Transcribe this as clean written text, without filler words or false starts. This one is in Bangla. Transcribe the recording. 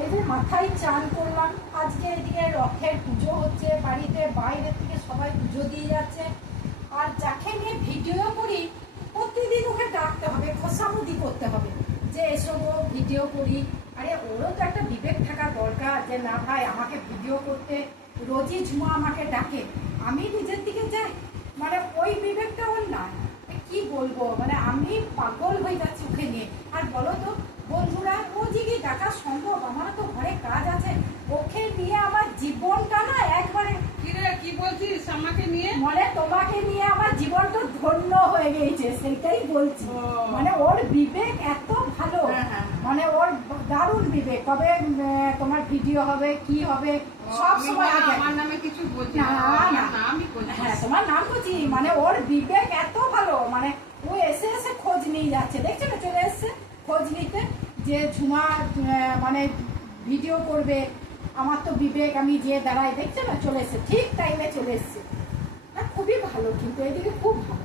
এই যে মাথায় চান করলাম, আজকে এদিকে রথের পুজো হচ্ছে বাড়িতে, বাইরে থেকে সবাই পুজো দিয়ে যাচ্ছে। আর যাকে নিয়ে ভিডিও করি প্রতিদিন ওকে ডাকতে হবে, খোসামুদি করতে হবে যে এসব ভিডিও করি। আরে ওরও তো একটা বিবেক থাকা দরকার যে না ভাই আমাকে ভিডিও করতে রোজই ঝুমা আমাকে ডাকে, আমি নিজের দিকে যাই, মানে ওই বিবেকটা ওর না। কি বলবো, মানে আমি পাগল হয়ে যাচ্ছি ওকে নিয়ে। আর বলো তো বন্ধুরা, রোজই কি ডাকা সম্ভব? আমার তো ঘরে কাজ আছে, ওকে নিয়ে আমার জীবনটা না একবারে কি বলছিস আমাকে নিয়ে? মানে তোমাকে নিয়ে আমার জীবনটা ধন্য হয়ে গেছে, সেটাই বলছি। মানে ওর বিবেক এত ভালো, মানে ওর দারুণ বিবেক। কবে তোমার ভিডিও হবে, কি হবে সব সময় আগে। আমার নামে কিছু বলছি না না, নামই বলছি। হ্যাঁ তোমার নাম বলছি। মানে ওর বিবেক এত ভালো, মানে ও এসে এসে খোঁজ নিয়ে যাচ্ছে, দেখছো না, চলে এসছে খোঁজ নিতে যে ঝুমা মানে ভিডিও করবে। আমার তো বিবেক, আমি যে দাঁড়াই, দেখছো না, চলে এসছে ঠিক টাইমে চলে এসছে। খুবই ভালো, কিন্তু এদিকে খুব ভালো।